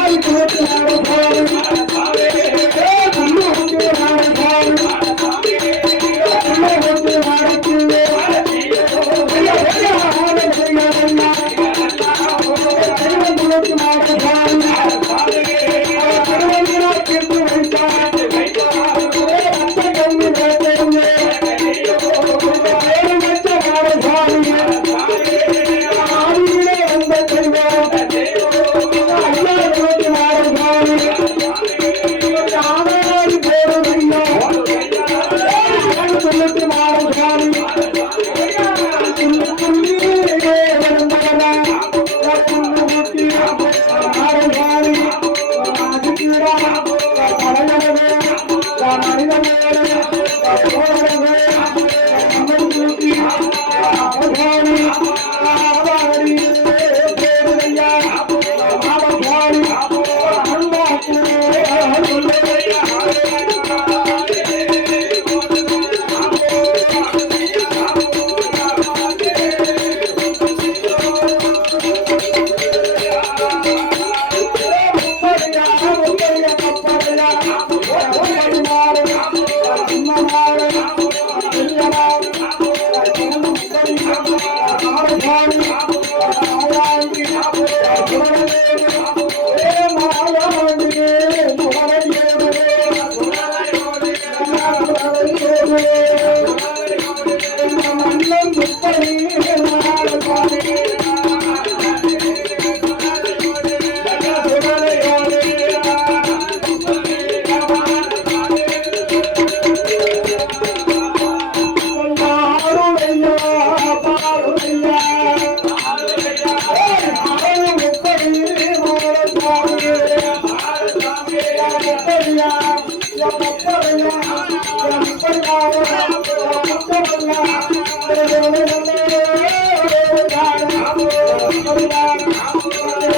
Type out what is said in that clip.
ஆடுகிறது Yeah. Thank you.